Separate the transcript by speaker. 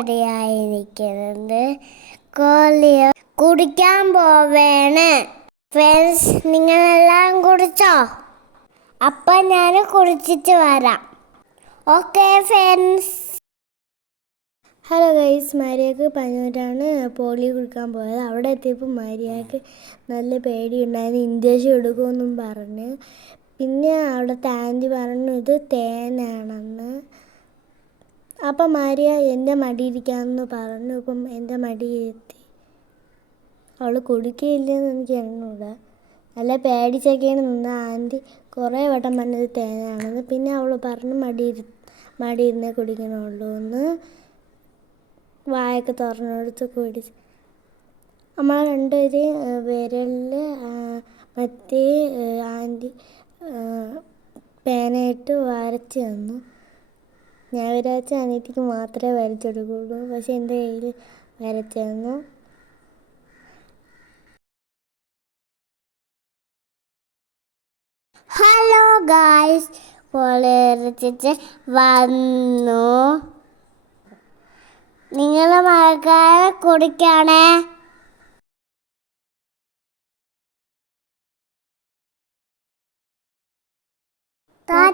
Speaker 1: റെഡിയായിരിക്കുന്നത്. കോലിയ കുടിക്കാൻ പോവേണ്. ഫ്രണ്ട്സ് നിങ്ങളെല്ലാം കുടിച്ചോ? അപ്പം ഞാൻ കുടിച്ചിട്ട് വരാം. Okay friends. ഹലോ ഗൈസ് മാരിയക്ക് പഞ്ഞൂരാണ് പോളി കുടിക്കാൻ പോയത്. അവിടെ എത്തിയപ്പോൾ മാരിയക്ക് നല്ല പേടിയുണ്ടായിരുന്നു. ഇഞ്ചക്ഷൻ എടുക്കുമെന്നും പറഞ്ഞ്. പിന്നെ അവിടുത്തെ ആന്റി പറഞ്ഞു ഇത് തേനാണെന്ന്. അപ്പം മാരിയ എന്റെ മടിയിരിക്കാമെന്ന് പറഞ്ഞു. ഇപ്പം എന്റെ മടിയെത്തി അവൾ കുടിക്കുകയില്ലെന്ന് എനിക്ക് അറിഞ്ഞൂട. നല്ല പേടിച്ചൊക്കെയാണ് നിന്ന് ആന്റി. കുറേ വട്ടം പറഞ്ഞത് തേനാണെന്ന്. പിന്നെ അവൾ പറഞ്ഞു മടിയിരു മടിയിരുന്നേ കുടിക്കണുള്ളൂ എന്ന് വായൊക്കെ തുറന്നെടുത്ത് കുടിച്ച്. നമ്മൾ രണ്ടുപേരെയും വിരലിൽ മറ്റേ ആന്റി പേനയിട്ട് വരച്ച് തന്നു ഞാൻ വിചാരിച്ച അനിയത്തിക്ക് മാത്രമേ വരച്ചെടുക്കുള്ളൂ പക്ഷെ എന്റെ കയ്യിൽ വരച്ച് തന്നു ഹലോ ഗായ്സ് പൊളിച്ച് വന്നു. നിങ്ങൾ മഴക്കാരെ കുടിക്കണേ? ബൈ